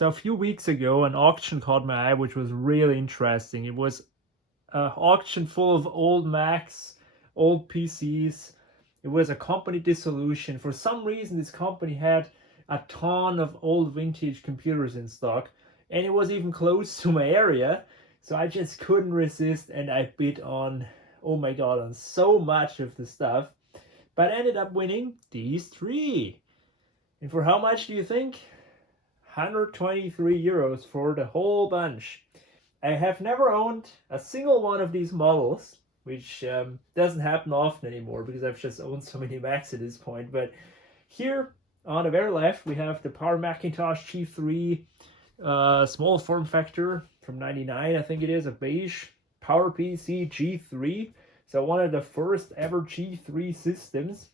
So a few weeks ago, an auction caught my eye, which was really interesting. It was an auction full of old Macs, old PCs. It was a company dissolution. For some reason, this company had a ton of old vintage computers in stock, and it was even close to my area. So I just couldn't resist, and I bid on, oh my god, on so much of the stuff. But I ended up winning these three. And for how much do you think? 123 euros for the whole bunch. I have never owned a single one of these models, which doesn't happen often anymore because I've just owned so many Macs at this point. But here on the very left, we have the PowerMacintosh G3 small form factor from 99, I think it is, a beige PowerPC G3. So one of the first ever G3 systems.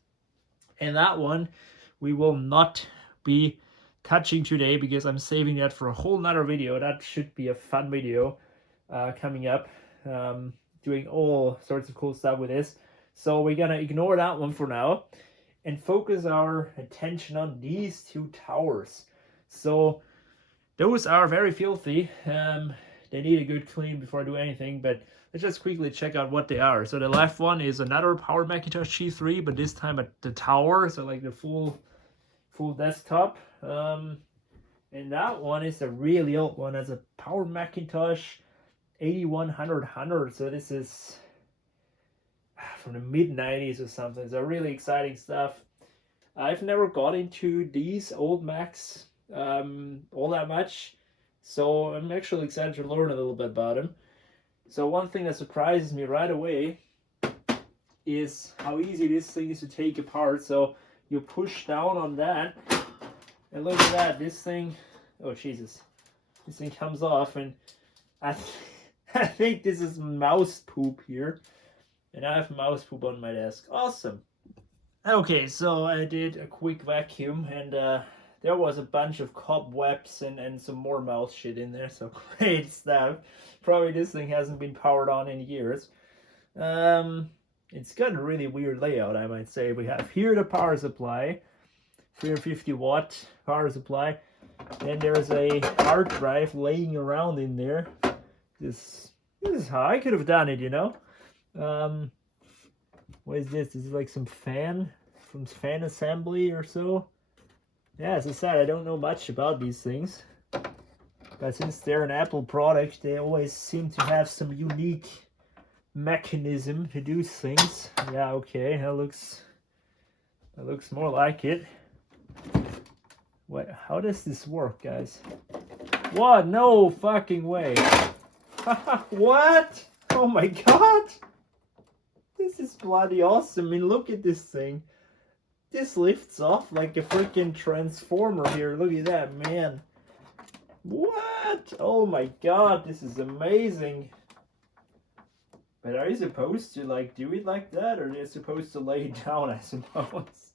And that one we will not be touching today because I'm saving that for a whole nother video. That should be a fun video coming up, doing all sorts of cool stuff with this. So we're gonna ignore that one for now and focus our attention on these two towers. So those are very filthy. They need a good clean before I do anything, but let's just quickly check out what they are. So the left one is another PowerMacintosh G3, but this time at the tower, so like the full desktop. And that one is a really old one. It's a PowerMacintosh 8100. So this is from the mid-90s or something. So really exciting stuff. I've never got into these old Macs all that much, so I'm actually excited to learn a little bit about them. So one thing that surprises me right away is how easy this thing is to take apart. So you push down on that, and look at that, this thing, oh Jesus, this thing comes off, and I think this is mouse poop here, and I have mouse poop on my desk. Awesome. Okay, so I did a quick vacuum, and there was a bunch of cobwebs and some more mouse shit in there, so great stuff. Probably this thing hasn't been powered on in years. It's got a really weird layout, I might say. We have here the power supply, 350 watt power supply. Then there's a hard drive laying around in there. This is how I could have done it, you know. What is this? This is like some fan assembly or so. Yeah, as I said, I don't know much about these things, but since they're an Apple product, they always seem to have some unique mechanism to do things. Yeah, okay, that looks more like it. What? How does this work, guys? What? No fucking way. What? Oh my god! This is bloody awesome. I mean, look at this thing. This lifts off like a freaking transformer here. Look at that, man. What? Oh my god, this is amazing. But are you supposed to like do it like that, or are you supposed to lay it down, I suppose?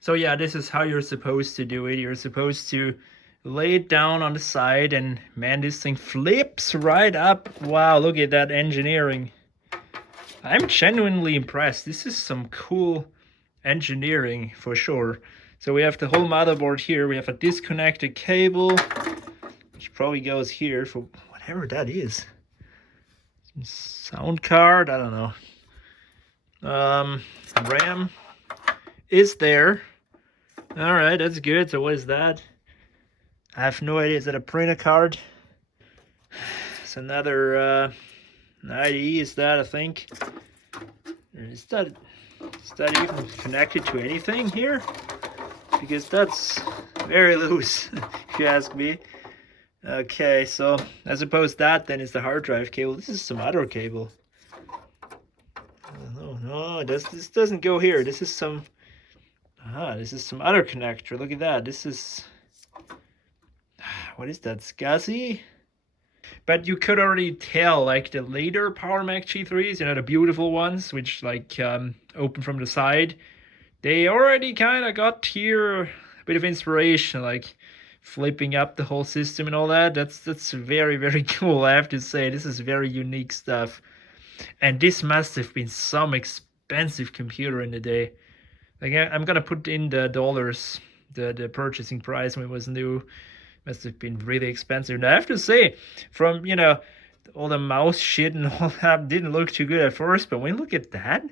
So yeah, this is how you're supposed to do it. You're supposed to lay it down on the side, and man, this thing flips right up. Wow, look at that engineering. I'm genuinely impressed. This is some cool engineering for sure. So we have the whole motherboard here. We have a disconnected cable, which probably goes here for whatever that is. Some sound card, I don't know. RAM is there. All right, that's good. So what is that? I have no idea. Is that a printer card? It's another IDE, is that, I think. Is that even connected to anything here? Because that's very loose, if you ask me. Okay, so I suppose that then is the hard drive cable. This is some other cable. No, this doesn't go here. This is some other connector. Look at that. This is, what is that, SCSI? But you could already tell, like the later PowerMac G3s, you know, the beautiful ones, which like open from the side, they already kind of got here a bit of inspiration, like flipping up the whole system and all that. That's very, very cool, I have to say. This is very unique stuff. And this must have been some expensive computer in the day. Like I'm gonna put in the dollars, the purchasing price when it was new. Must have been really expensive. And I have to say, from, you know, all the mouse shit and all that didn't look too good at first, but when you look at that,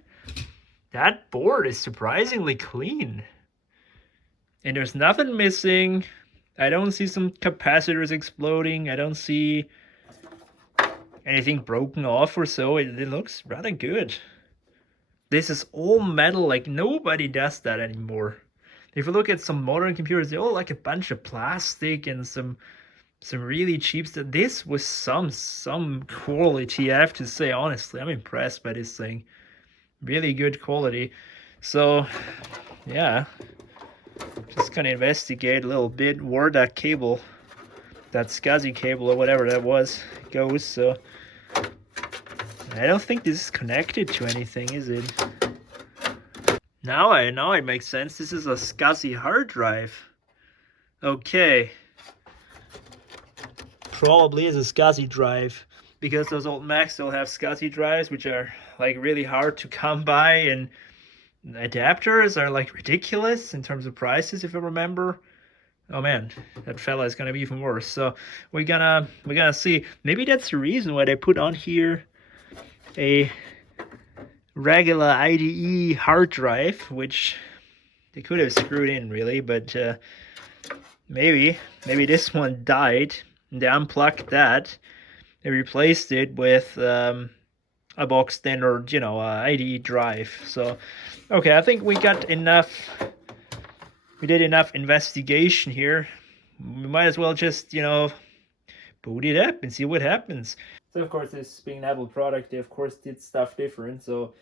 that board is surprisingly clean. And there's nothing missing. I don't see some capacitors exploding. I don't see anything broken off or so. It looks rather good. This is all metal, like nobody does that anymore. If you look at some modern computers, they're all like a bunch of plastic and some really cheap stuff. This was some quality, I have to say. Honestly, I'm impressed by this thing. Really good quality. So yeah, just gonna investigate a little bit where that cable, that SCSI cable or whatever that was, goes. So I don't think this is connected to anything, is it? Now it makes sense. This is a SCSI hard drive. Okay. Probably is a SCSI drive, because those old Macs still have SCSI drives, which are like really hard to come by, and adapters are like ridiculous in terms of prices, if I remember. Oh man, that fella is gonna be even worse. So we're gonna see. Maybe that's the reason why they put on here a regular IDE hard drive, which they could have screwed in really, but maybe this one died and they unplugged that. They replaced it with a box standard, you know, IDE drive. So okay, I think we got enough. We did enough investigation here. We might as well just, you know, boot it up and see what happens. So of course, this being an Apple product, they of course did stuff different. So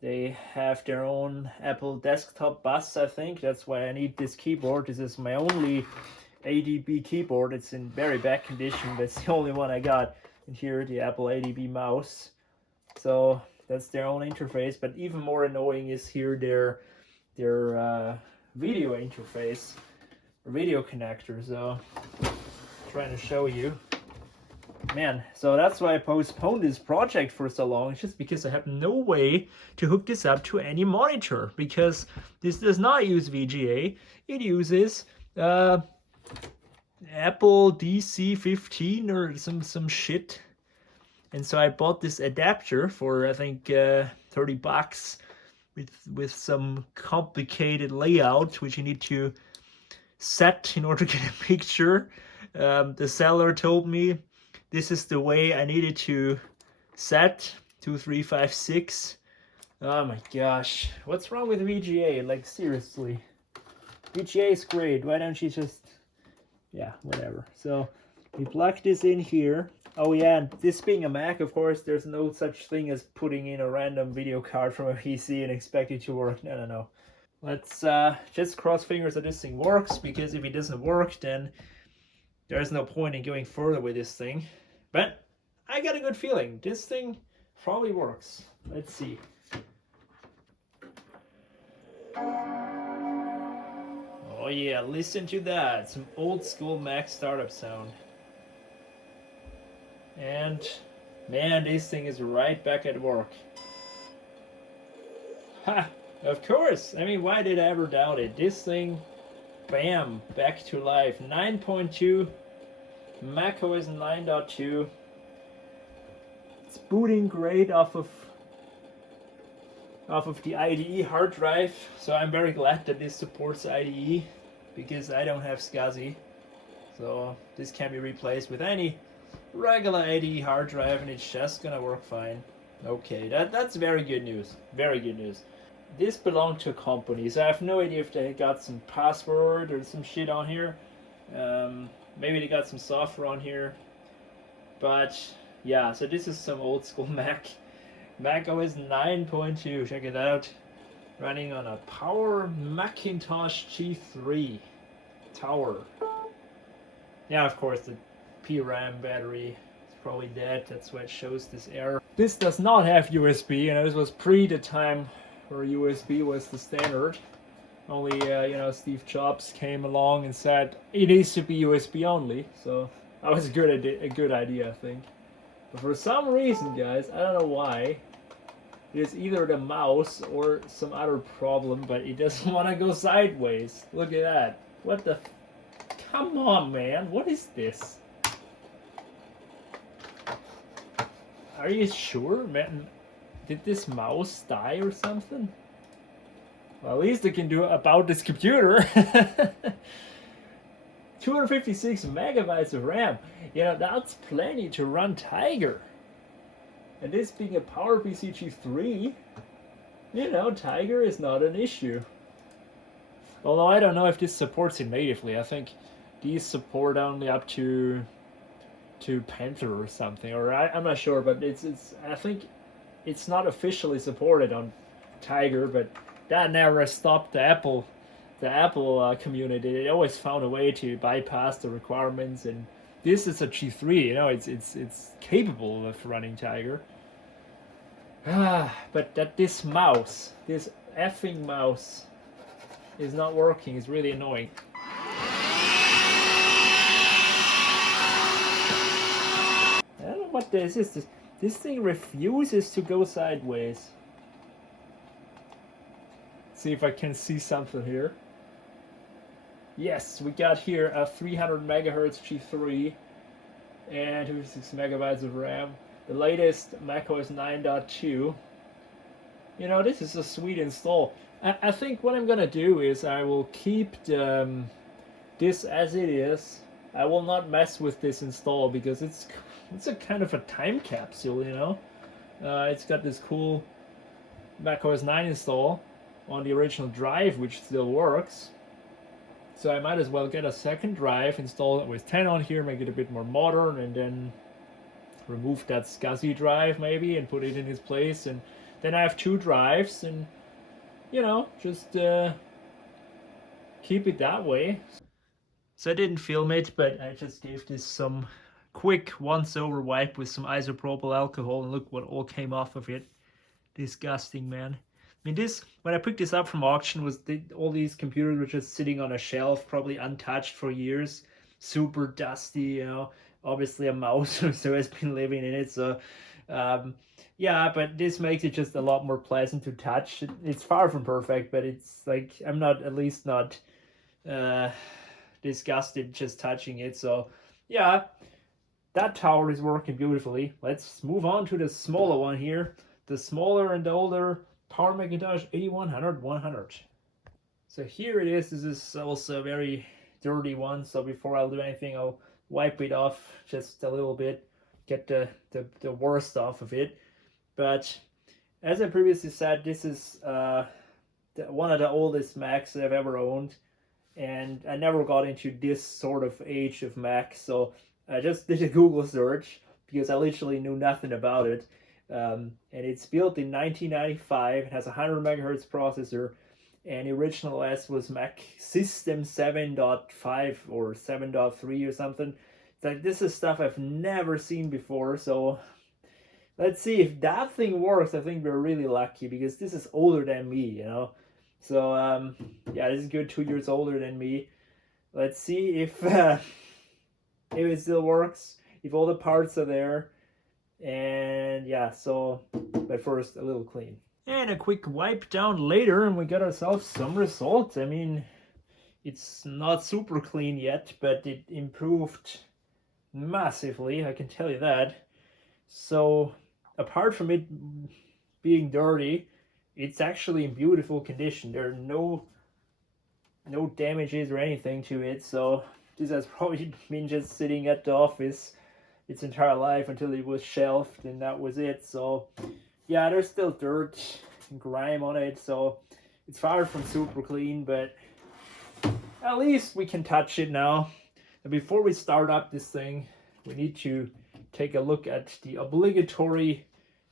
they have their own Apple desktop bus, I think. That's why I need this keyboard. This is my only ADB keyboard. It's in very bad condition, but it's the only one I got. And here, the Apple ADB mouse. So that's their own interface. But even more annoying is here their video interface, or video connector. So I'm trying to show you. Man, so that's why I postponed this project for so long. It's just because I have no way to hook this up to any monitor, because this does not use VGA. It uses Apple DC15 or some shit. And so I bought this adapter for I think 30 bucks with some complicated layout which you need to set in order to get a picture. The seller told me this is the way I needed to set 2, 3, 5, 6. Oh my gosh, what's wrong with VGA? Like seriously, VGA is great. Why don't you just, yeah, whatever. So we plug this in here. Oh yeah, and this being a Mac, of course, there's no such thing as putting in a random video card from a PC and expect it to work. No. Let's just cross fingers that this thing works, because if it doesn't work, then there's no point in going further with this thing. But I got a good feeling. This thing probably works. Let's see. Oh yeah, listen to that. Some old school Mac startup sound. And man, this thing is right back at work. Ha! Of course! I mean, why did I ever doubt it? This thing, bam, back to life. 9.2, macOS 9.2. It's booting great off of the IDE hard drive, so I'm very glad that this supports IDE, because I don't have SCSI. So this can be replaced with any regular IDE hard drive and it's just gonna work fine. Okay, that's very good news. Very good news. This belonged to a company, so I have no idea if they got some password or some shit on here. Maybe they got some software on here. But yeah, so this is some old school Mac OS 9.2. Check it out. Running on a PowerMacintosh G3 tower. Yeah, of course, the PRAM battery is probably dead. That's why it shows this error. This does not have USB, and this was pre the time where USB was the standard. Only, you know, Steve Jobs came along and said it needs to be USB only. So that was a good idea, I think. But for some reason, guys, I don't know why, it is either the mouse or some other problem, but it doesn't want to go sideways. Look at that. What the Come on, man. What is this? Are you sure, man? Did this mouse die or something? Well, at least I can do about this computer. 256 megabytes of RAM. You know, that's plenty to run Tiger. And this being a PowerPC G3, you know, Tiger is not an issue. Although I don't know if this supports it natively. I think these support only up to Panther or something, or I'm not sure, but I think it's not officially supported on Tiger, but that never stopped the Apple community. They always found a way to bypass the requirements, and this is a G3. You know, it's capable of running Tiger. But this effing mouse is not working. It's really annoying. I don't know what this is. This thing refuses to go sideways. See if I can see something here. Yes, we got here a 300 megahertz G3 and 256 megabytes of RAM. The latest macOS 9.2. You know, this is a sweet install. I think what I'm gonna do is I will keep this as it is. I will not mess with this install because it's a kind of a time capsule, you know. It's got this cool macOS 9 install on the original drive, which still works. So I might as well get a second drive, install it with 10 on here, make it a bit more modern, and then remove that SCSI drive maybe and put it in its place. And then I have two drives, and you know, just keep it that way. So I didn't film it, but I just gave this some quick once-over wipe with some isopropyl alcohol, and look what all came off of it. Disgusting, man. I mean, when I picked this up from auction, all these computers were just sitting on a shelf, probably untouched for years, super dusty, you know. Obviously a mouse or so has been living in it, so yeah, but this makes it just a lot more pleasant to touch. It's far from perfect, but it's like, I'm at least not disgusted just touching it. So yeah, that tower is working beautifully. Let's move on to the smaller one here, the smaller and older PowerMacintosh 8100-100. So here it is. This is also a very dirty one, so before I'll do anything, I'll wipe it off just a little bit, get the worst off of it. But as I previously said, this is one of the oldest Macs that I've ever owned, and I never got into this sort of age of Mac, so I just did a Google search because I literally knew nothing about it. And it's built in 1995. It has a 100 megahertz processor, and the original OS was Mac System 7.5 or 7.3 or something. It's like, this is stuff I've never seen before, so let's see if that thing works. I think we're really lucky because this is older than me, you know. So yeah, this is good 2 years older than me. Let's see if it still works, if all the parts are there. And yeah, so, but first a little clean. And a quick wipe down later, and we got ourselves some results. I mean, it's not super clean yet, but it improved massively, I can tell you that. So apart from it being dirty, it's actually in beautiful condition. There are no damages or anything to it, so this has probably been just sitting at the office its entire life until it was shelved, and that was it. So yeah, there's still dirt and grime on it, so it's far from super clean, but at least we can touch it now. And before we start up this thing, we need to take a look at the obligatory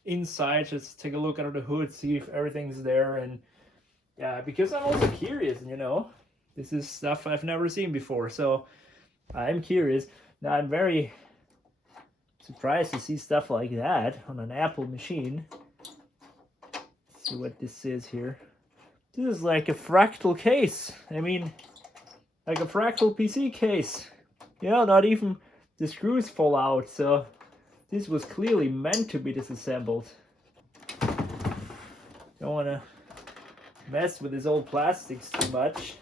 inside. Just take a look under the hood, see if everything's there. And yeah, because I'm also curious, you know, this is stuff I've never seen before, so I'm curious. Now I'm very surprised to see stuff like that on an Apple machine. Let's see what this is here. This is like a fractal case. I mean, like a fractal PC case. You know, not even the screws fall out, so this was clearly meant to be disassembled. Don't want to mess with this old plastics too much.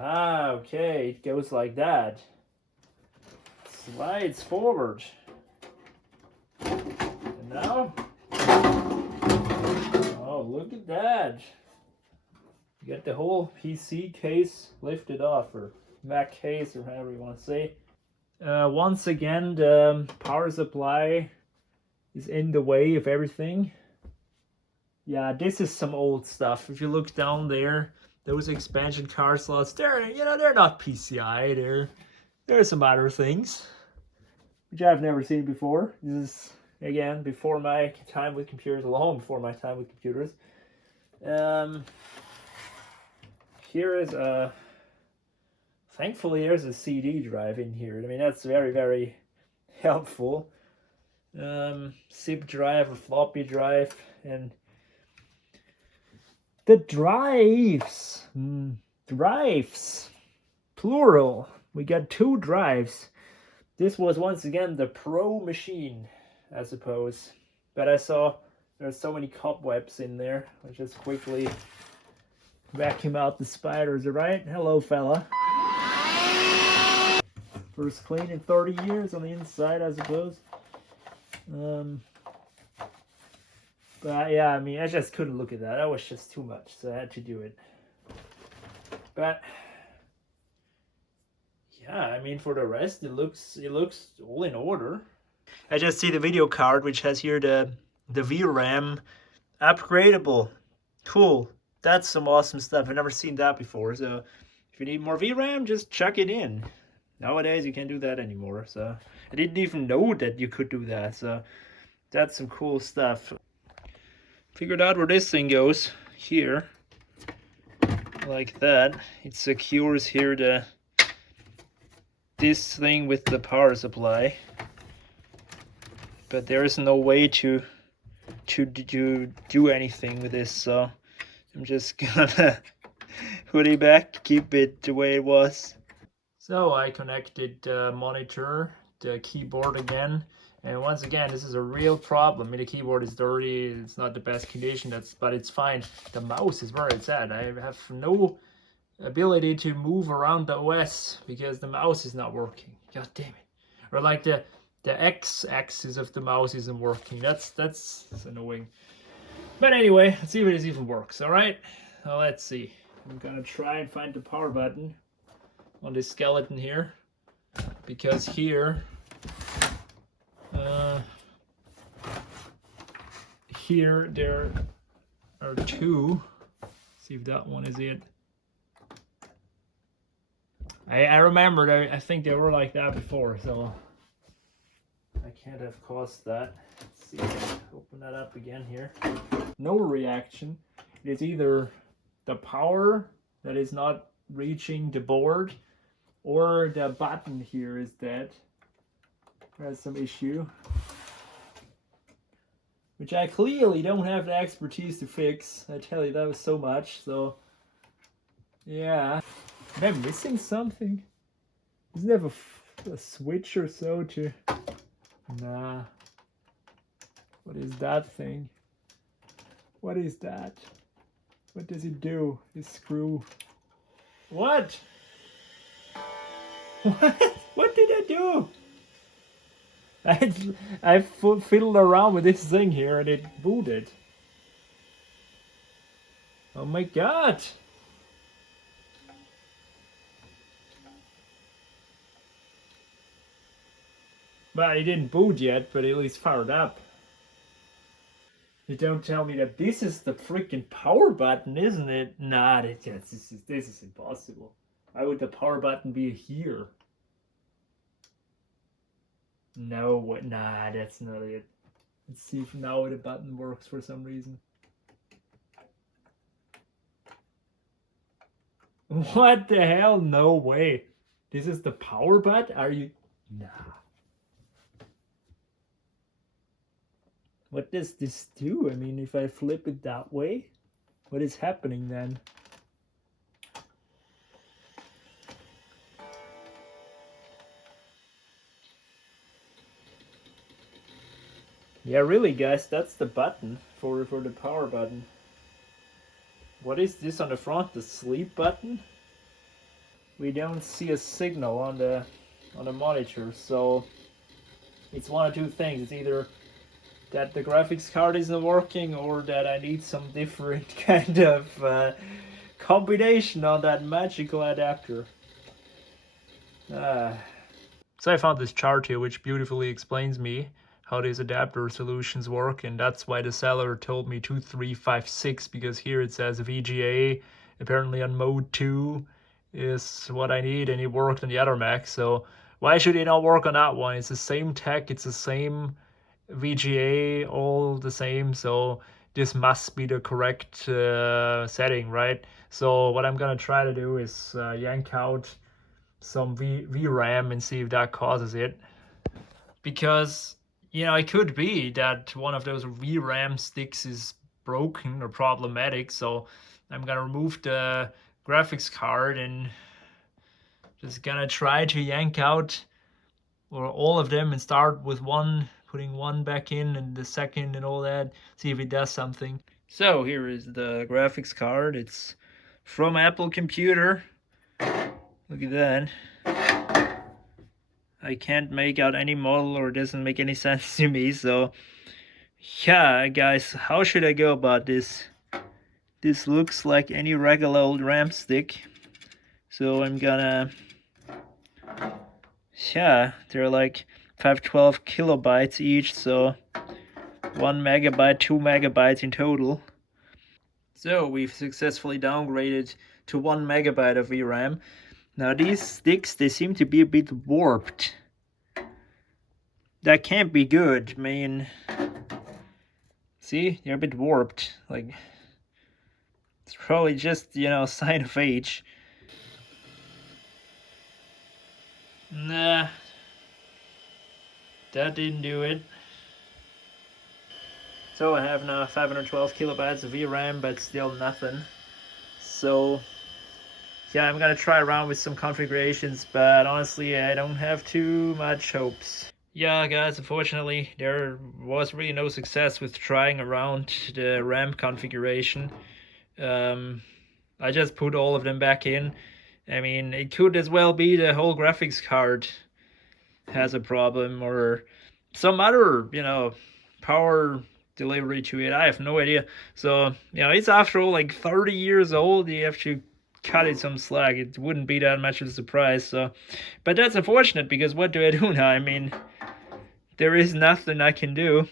Ah, okay, it goes like that. Slides forward. And now, oh, look at that. You got the whole PC case lifted off, or Mac case, or however you want to say. Once again, the power supply is in the way of everything. Yeah, this is some old stuff. If you look down there, those expansion card slots, they're not PCI. There are some other things which I've never seen before. This is, again, before my time with computers, long before my time with computers. Here is a, thankfully there's a CD drive in here. I mean, that's very, very helpful. Zip drive or floppy drive, and the drives, plural. We got 2 drives. This was once again the Pro machine, I suppose. But I saw there's so many cobwebs in there. I just quickly vacuum out the spiders, alright? Hello, fella. First clean in 30 years on the inside, I suppose. But yeah, I mean, I just couldn't look at that. That was just too much, so I had to do it. But yeah, I mean, for the rest, it looks all in order. I just see the video card, which has here the VRAM upgradable. Cool. That's some awesome stuff. I've never seen that before. So if you need more VRAM, just chuck it in. Nowadays, you can't do that anymore. So I didn't even know that you could do that. So that's some cool stuff. Figured out where this thing goes. Here. Like that. It secures here this thing with the power supply. But there is no way to do anything with this, so I'm just gonna put it back, keep it the way it was. So I connected the monitor, the keyboard again, and once again, this is a real problem. I mean, the keyboard is dirty, it's not the best condition, but it's fine. The mouse is where it's at. I have no ability to move around the OS because the mouse is not working. God damn it. Or like the x-axis of the mouse isn't working. That's annoying. But anyway, let's see if it even works. All right, well, let's see. I'm gonna try and find the power button on this skeleton here, because here there are 2. See if that one is it. I remembered. I think they were like that before, so I can't have caused that. Let's see if I can open that up again here. No reaction. It's either the power that is not reaching the board, or the button here is dead. Has some issue, which I clearly don't have the expertise to fix. I tell you, that was so much. So yeah. Am I missing something? Isn't there a switch or so to... Nah. What is that thing? What is that? What does it do? This screw. What? What? What did I do? I fiddled around with this thing here and it booted. Oh my god! Well, it didn't boot yet, but at least fired up. You don't tell me that this is the freaking power button, isn't it? Nah, this is impossible. Why would the power button be here? No, what? Nah, that's not it. Let's see if now the button works for some reason. What the hell? No way. This is the power button? Are you? Nah. What does this do? I mean, if I flip it that way, what is happening then? Yeah, really, guys, that's the button for the power button. What is this on the front? The sleep button? we don't see a signal on the monitor. So it's one of two things. It's either that the graphics card isn't working or that I need some different kind of combination on that magical adapter. So I found this chart here which beautifully explains me how these adapter solutions work, and that's why the seller told me 2356, because here it says VGA apparently on mode 2 is what I need, and it worked on the other Mac. So why should it not work on that one? It's the same tech, it's the same VGA, all the same, so this must be the correct setting, right? So what I'm gonna try to do is yank out some VRAM and see if that causes it. Because, you know, it could be that one of those VRAM sticks is broken or problematic, so I'm gonna remove the graphics card and just gonna try to yank out or all of them and start with one, putting one back in and the second and all that, see if it does something. So here is the graphics card. It's from Apple Computer. Look at that. I can't make out any model, or it doesn't make any sense to me. So yeah, guys, how should I go about this? This looks like any regular old RAM stick. So I'm gonna, yeah, they're like 512 kilobytes each, so 1 megabyte, 2 megabytes in total. So we've successfully downgraded to 1 megabyte of VRAM. Now these sticks, they seem to be a bit warped. That can't be good. I mean, see, they're a bit warped. Like, it's probably just, you know, a sign of age. Nah, that didn't do it. So I have now 512 kilobytes of VRAM, but still nothing. So yeah, I'm gonna try around with some configurations, but honestly, I don't have too much hopes. Yeah, guys, unfortunately, there was really no success with trying around the RAM configuration. I just put all of them back in. I mean, it could as well be the whole graphics card has a problem, or some other, you know, power delivery to it. I have no idea. So, you know, it's after all like 30 years old. You have to cut it some slack. It wouldn't be that much of a surprise. So, but that's unfortunate, because what do I do now? I mean, there is nothing I can do.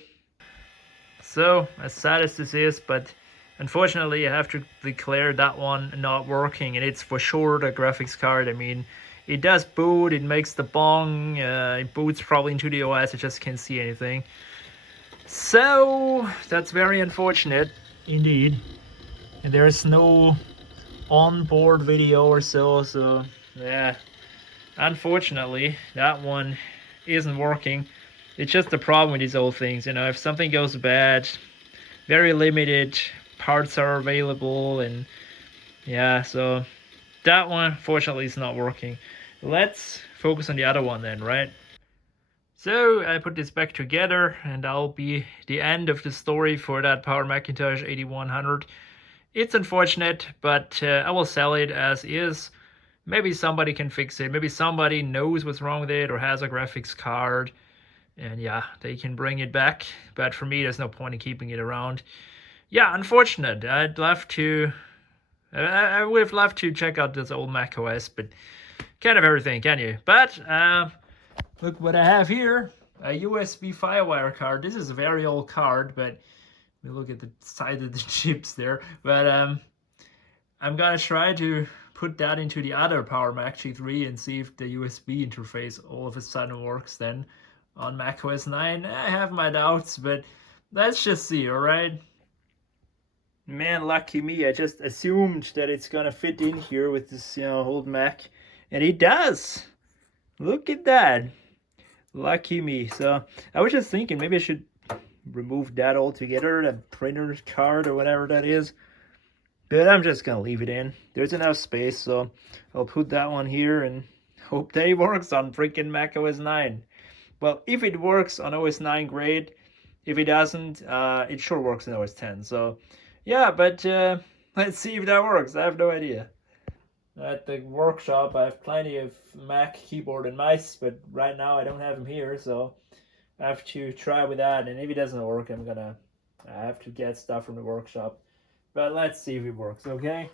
So, as sad as this is, but unfortunately I have to declare that one not working, and it's for sure the graphics card. I mean, it does boot, it makes the bong, it boots probably into the OS, I just can't see anything. So, that's very unfortunate indeed. And there's no onboard video or so yeah. Unfortunately, that one isn't working. It's just the problem with these old things, you know, if something goes bad, very limited parts are available, and yeah, so that one fortunately is not working. Let's focus on the other one then, right? So I put this back together, and that'll be the end of the story for that PowerMacintosh 8100. It's unfortunate, but I will sell it as is. Maybe somebody can fix it. Maybe somebody knows what's wrong with it or has a graphics card, and yeah, they can bring it back. But for me, there's no point in keeping it around. Yeah, unfortunate. I'd love to. I would have loved to check out this old Mac OS, but can't have everything, can you? But look what I have here: a USB FireWire card. This is a very old card, but we look at the side of the chips there. But I'm gonna try to put that into the other PowerMac G3 and see if the USB interface all of a sudden works then on macOS 9. I have my doubts, but let's just see, alright? Man, lucky me, I just assumed that it's gonna fit in here with this, you know, old Mac, and it does! Look at that! Lucky me. So, I was just thinking maybe I should remove that altogether, the printer card or whatever that is. But I'm just gonna leave it in. There's enough space, so I'll put that one here and hope that it works on freaking Mac OS 9. Well, if it works on OS 9, great. If it doesn't, it sure works in OS 10. So, yeah, but let's see if that works. I have no idea. At the workshop, I have plenty of Mac keyboard and mice, but right now I don't have them here, so I have to try with that. And if it doesn't work, I have to get stuff from the workshop. But let's see if it works, okay?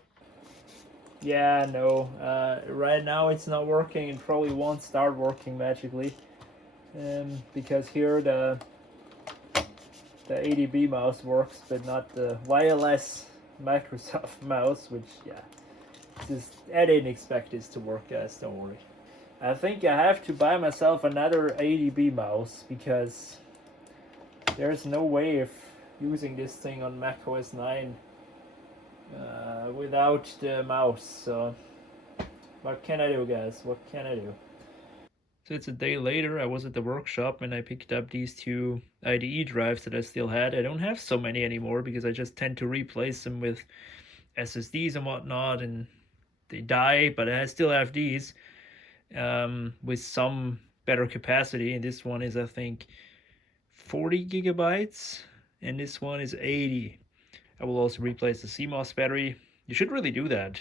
Yeah, no. Right now it's not working and probably won't start working magically. Because here the ADB mouse works, but not the wireless Microsoft mouse, which, yeah, I didn't expect this to work, guys, don't worry. I think I have to buy myself another ADB mouse, because there's no way of using this thing on Mac OS 9 without the mouse, so what can I do, guys? What can I do? So it's a day later. I was at the workshop and I picked up these two IDE drives that I still had. I don't have so many anymore because I just tend to replace them with SSDs and whatnot, and they die, but I still have these with some better capacity. And this one is, I think, 40 gigabytes, and this one is 80. I will also replace the CMOS battery. You should really do that.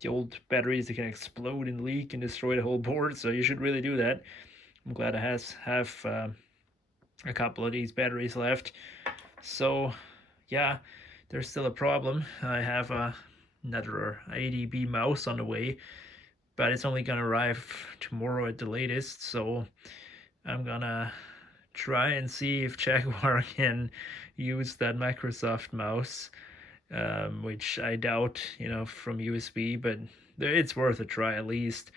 The old batteries, they can explode and leak and destroy the whole board, so you should really do that. I'm glad I have a couple of these batteries left. So yeah, there's still a problem. I have another ADB mouse on the way, but it's only gonna arrive tomorrow at the latest, so I'm gonna try and see if Jaguar can use that Microsoft mouse, which I doubt, from USB, but it's worth a try at least.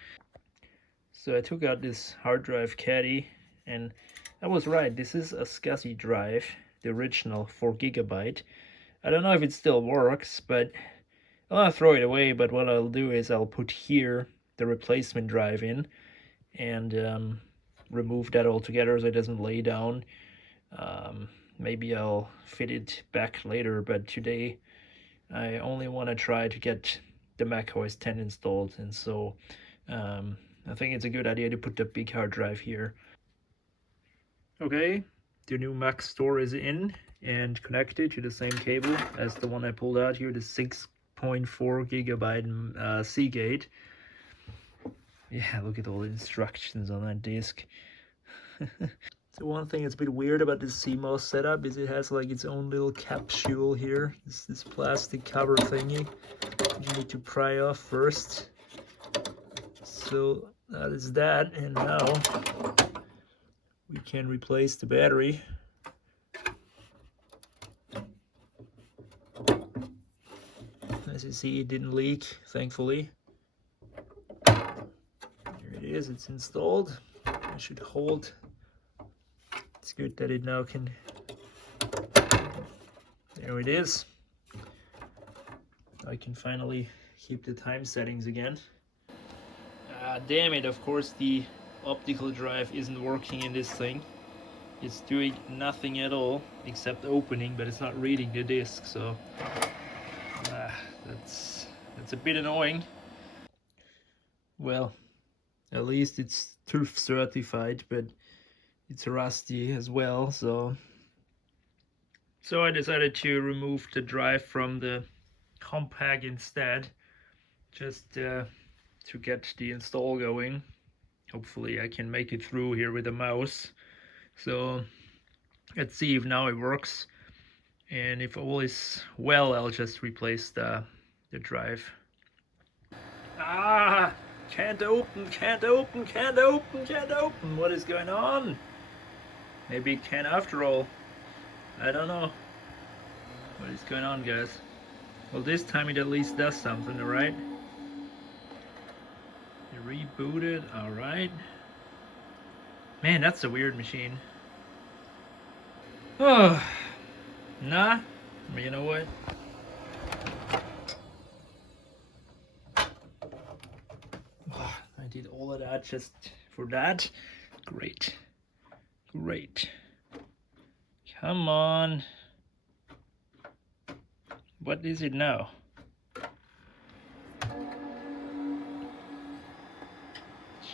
So I took out this hard drive caddy, and I was right, this is a SCSI drive, the original 4 gigabyte. I don't know if it still works, but I'll not throw it away, but what I'll do is I'll put here the replacement drive in, and remove that altogether so it doesn't lay down. Maybe I'll fit it back later, but today I only want to try to get the Mac OS 10 installed, and so I think it's a good idea to put the big hard drive here. Okay, the new Mac store is in and connected to the same cable as the one I pulled out here, the 6.4 gigabyte Seagate. Yeah, look at all the instructions on that disk. So one thing that's a bit weird about this CMOS setup is it has like its own little capsule here. This plastic cover thingy you need to pry off first. So that is that, and now we can replace the battery. As you see, it didn't leak, thankfully. Here it is, it's installed. I should hold. It's good that it now can. There it is. I can finally keep the time settings again. Damn it, of course the optical drive isn't working in this thing. It's doing nothing at all except opening, but it's not reading the disk, so that's a bit annoying. Well, at least it's TÜV certified, but it's rusty as well, so I decided to remove the drive from the compact instead, just to get the install going. Hopefully I can make it through here with a mouse. So let's see if now it works, and if all is well, I'll just replace the drive. Can't open, can't open, can't open, can't open. What is going on? Maybe it can after all. I don't know. What is going on, guys? Well, this time it at least does something, alright? Rebooted, alright. Man, that's a weird machine. Oh, nah. You know what? I did all of that just for that. Great. Great. Come on. What is it now?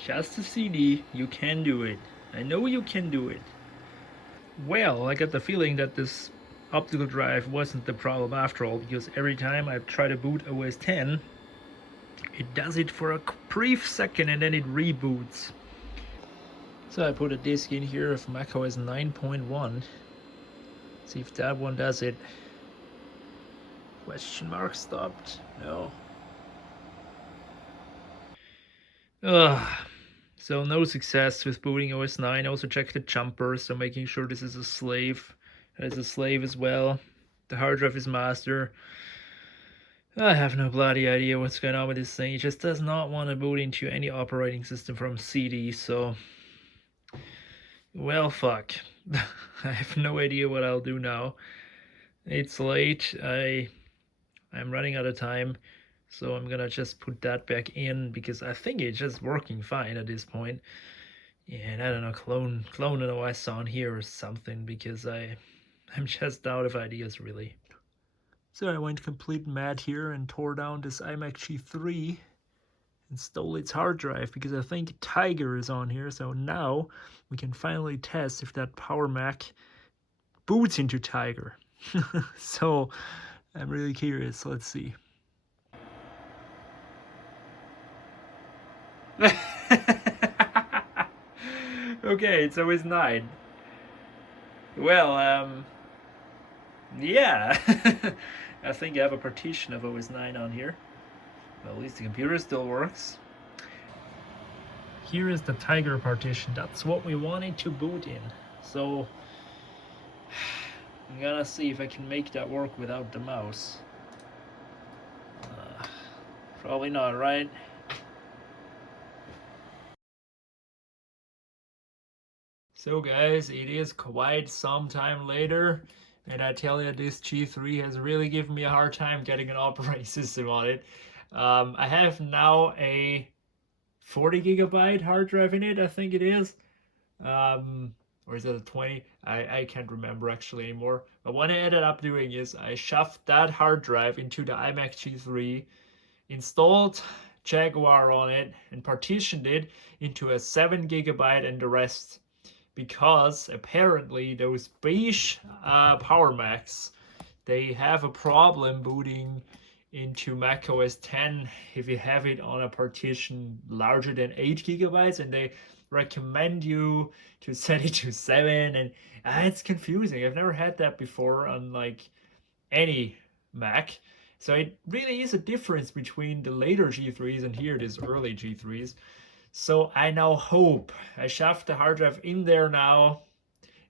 Just a CD. You can do it. I know you can do it. Well, I got the feeling that this optical drive wasn't the problem after all, because every time I try to boot OS 10, It does it for a brief second and then it reboots. So I put a disk in here of macOS 9.1. See if that one does it. Question mark stopped. No. Ugh. So no success with booting OS 9. Also check the jumper, so making sure this is a slave. It's a slave as well. The hard drive is master. I have no bloody idea what's going on with this thing. It just does not want to boot into any operating system from CD, so... Well, fuck. I have no idea what I'll do now. It's late. I'm running out of time, so I'm gonna just put that back in because I think it's just working fine at this point. And I don't know, clone an OS on here or something because I'm just out of ideas really. So I went complete mad here and tore down this iMac G3 and stole its hard drive because I think Tiger is on here. So now we can finally test if that PowerMac boots into Tiger. So I'm really curious. Let's see. Okay, it's OS 9. Well, yeah. I think I have a partition of OS 9 on here. Well, at least the computer still works. Here is the Tiger partition. That's what we wanted to boot in. So I'm gonna see if I can make that work without the mouse. Probably not, right? So guys, it is quite some time later, and I tell you, this G3 has really given me a hard time getting an operating system on it. I have now a 40 gigabyte hard drive in it, I think it is. Or is it a 20? I can't remember actually anymore. But what I ended up doing is I shoved that hard drive into the iMac G3, installed Jaguar on it, and partitioned it into a 7 gigabyte and the rest. Because apparently those beige PowerMacs, they have a problem booting into macOS 10 if you have it on a partition larger than 8 gigabytes, and they recommend you to set it to 7, and it's confusing. I've never had that before on like any Mac. So it really is a difference between the later G3s and here these early G3s. So I now hope, I shoved the hard drive in there now,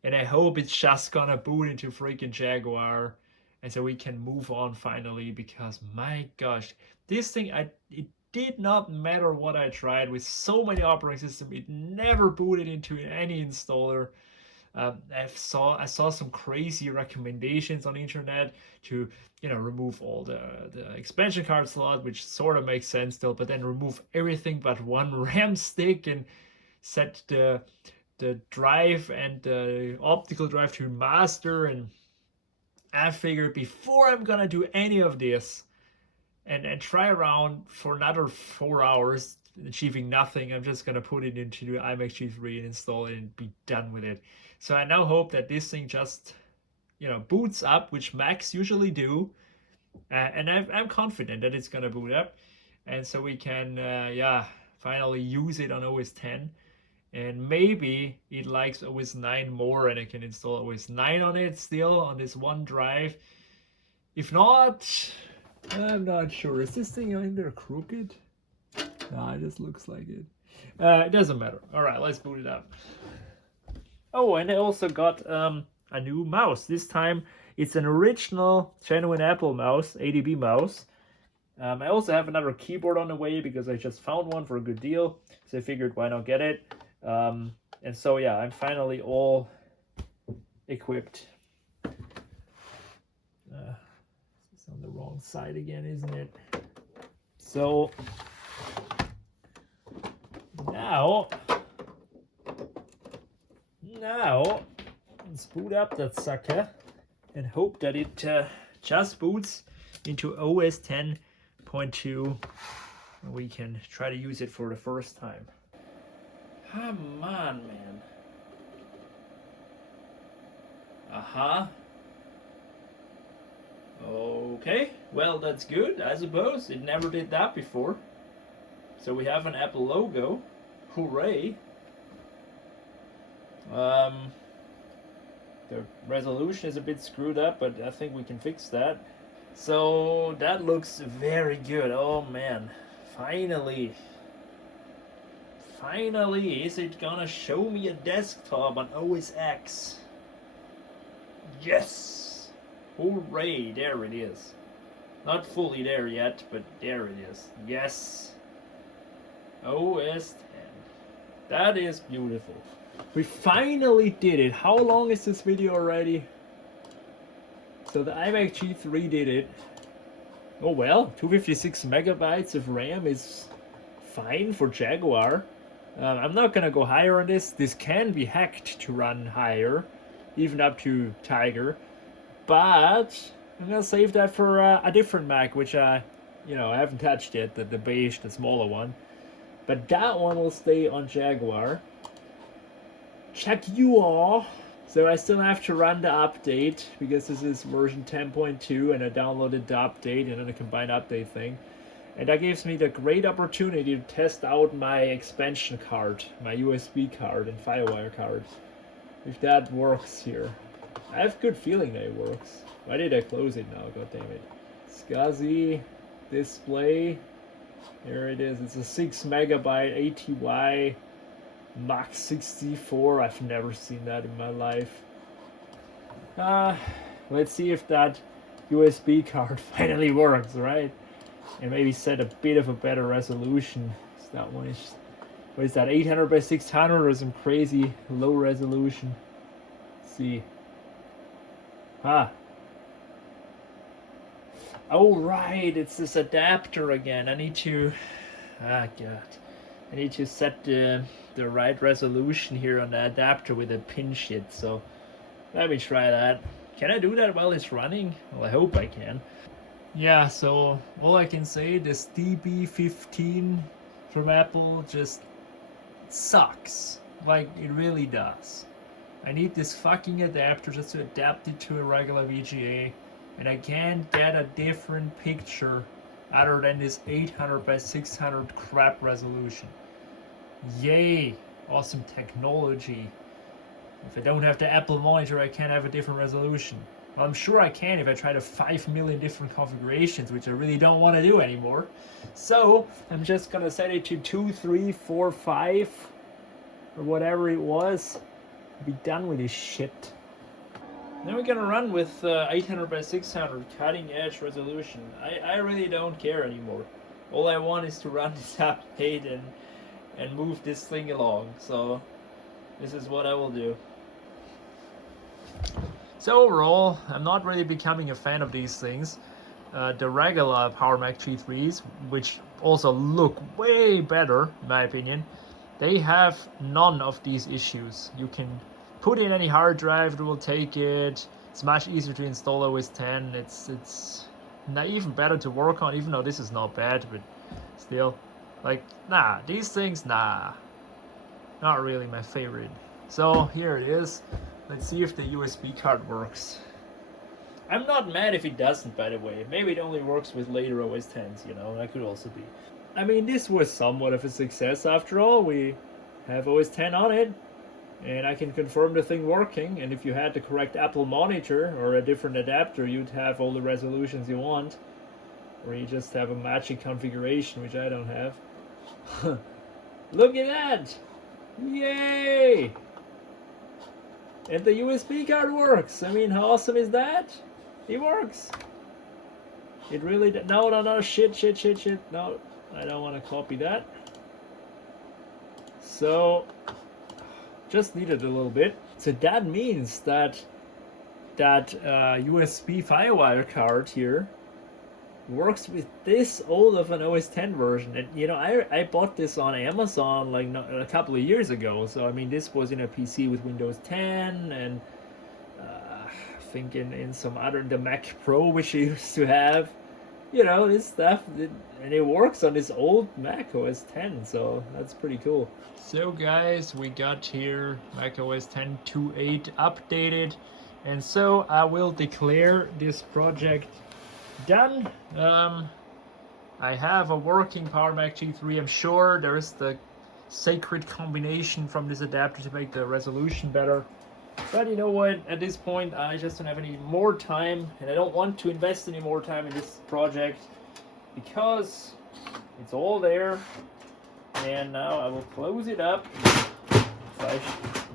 and I hope it's just gonna boot into freaking Jaguar, and so we can move on finally, because my gosh, this thing, it did not matter what I tried with so many operating systems, it never booted into any installer. I saw some crazy recommendations on the internet to remove all the expansion card slot, which sort of makes sense still, but then remove everything but one RAM stick and set the drive and the optical drive to master. And I figured before I'm gonna do any of this and try around for another 4 hours achieving nothing, I'm just gonna put it into the iMac G3 and install it and be done with it. So I now hope that this thing just boots up, which Macs usually do, and I'm confident that it's gonna boot up, and so we can finally use it on OS 10, and maybe it likes OS 9 more and I can install OS 9 on it still on this one drive. If not, I'm not sure. Is this thing in there crooked? Nah, it just looks like it. It doesn't matter. All right, let's boot it up. Oh, and I also got a new mouse. This time it's an original genuine Apple mouse, ADB mouse. I also have another keyboard on the way because I just found one for a good deal. So I figured why not get it. And so yeah, I'm finally all equipped. It's on the wrong side again, isn't it? So now let's boot up that sucker and hope that it just boots into OS 10.2 and we can try to use it for the first time. Come on, man. Okay, well, that's good, I suppose. It never did that before. So we have an Apple logo. Hooray! The resolution is a bit screwed up, but I think we can fix that. So that looks very good. Oh man, finally. Finally, is it gonna show me a desktop on OS X? Yes! Hooray, there it is. Not fully there yet, but there it is. Yes! OS 10. That is beautiful. We finally did it. How long is this video already? So the iMac G3 did it. Oh well, 256 megabytes of RAM is fine for Jaguar. I'm not gonna go higher on this. This can be hacked to run higher, even up to Tiger. But I'm gonna save that for a different Mac, which I haven't touched yet. The beige, the smaller one. But that one will stay on Jaguar. Jaguar. So I still have to run the update because this is version 10.2, and I downloaded the update and then a combined update thing. And that gives me the great opportunity to test out my expansion card, my USB card and Firewire card. If that works here. I have a good feeling that it works. Why did I close it now? God damn it. SCSI display. Here it is. It's a 6 megabyte ATY Mach 64. I've never seen that in my life. Let's see if that USB card finally works, right? And maybe set a bit of a better resolution. So that one is, what is that, 800 by 600 or some crazy low resolution? Let's see. Oh right, it's this adapter again. I need to, God. I need to set the right resolution here on the adapter with a pin shit. So let me try that. Can I do that while it's running? Well, I hope I can. Yeah, so all I can say, this DB15 from Apple just sucks. Like, it really does. I need this fucking adapter just to adapt it to a regular VGA, and I can't get a different picture other than this 800 by 600 crap resolution. Yay! Awesome technology. If I don't have the Apple monitor, I can't have a different resolution. Well, I'm sure I can if I try to 5 million different configurations, which I really don't want to do anymore. So I'm just gonna set it to 2, 3, 4, 5, or whatever it was. Be done with this shit. Then we're gonna run with 800 by 600 cutting edge resolution. I really don't care anymore. All I want is to run this update and move this thing along. So this is what I will do. So overall, I'm not really becoming a fan of these things. The regular PowerMac G3s, which also look way better, in my opinion, they have none of these issues. You can put in any hard drive, it will take it. It's much easier to install OS 10. It's not even better to work on, even though this is not bad, but still, like, nah, these things, nah, not really my favorite. So here it is. Let's see if the USB card works. I'm not mad if it doesn't, by the way. Maybe it only works with later OS 10s, that could also be. I mean, this was somewhat of a success after all. We have OS 10 on it, and I can confirm the thing working. And if you had the correct Apple monitor or a different adapter, you'd have all the resolutions you want. Or you just have a magic configuration, which I don't have. Look at that! Yay! And the USB card works. I mean, how awesome is that? It works. It really no, shit. No, I don't want to copy that. So, just needed a little bit. So that means that USB Firewire card here works with this old of an OS 10 version. And I bought this on Amazon like a couple of years ago. So I mean, this was in a PC with Windows 10, and I think in some other, the Mac Pro, which I used to have, this stuff, and it works on this old Mac OS 10. So that's pretty cool. So guys, we got here Mac OS 10.2.8 updated, and so I will declare this project done. I have a working PowerMac G3. I'm sure there is the sacred combination from this adapter to make the resolution better. But you know what, at this point I just don't have any more time, and I don't want to invest any more time in this project because it's all there. And now I will close it up if I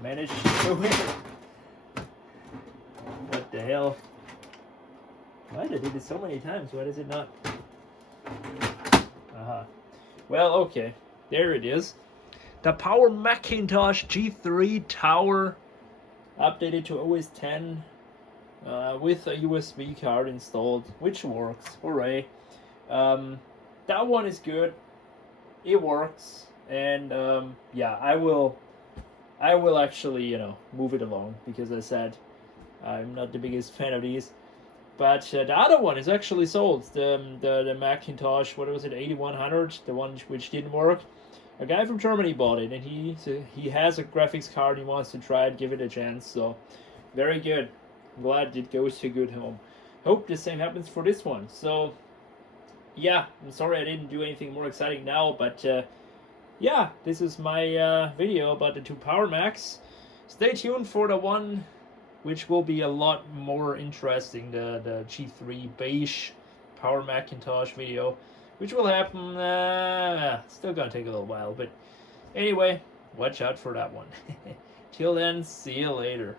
manage to do it. What the hell? Why did I do this so many times? Why does it not? Well, okay, there it is. The PowerMacintosh G3 Tower, updated to OS 10 with a USB card installed, which works. Hooray! That one is good. It works, and yeah, I will actually, you know, move it along because I said I'm not the biggest fan of these. But the other one is actually sold. The Macintosh, what was it, 8100, the one which didn't work. A guy from Germany bought it, and he has a graphics card. He wants to try it, give it a chance. So, very good. I'm glad it goes to a good home. Hope the same happens for this one. So, yeah, I'm sorry I didn't do anything more exciting now, but yeah, this is my video about the two PowerMacs. Stay tuned for the one which will be a lot more interesting, the G3 beige PowerMacintosh video, which will happen, still gonna take a little while, but anyway, watch out for that one. Till then, see you later.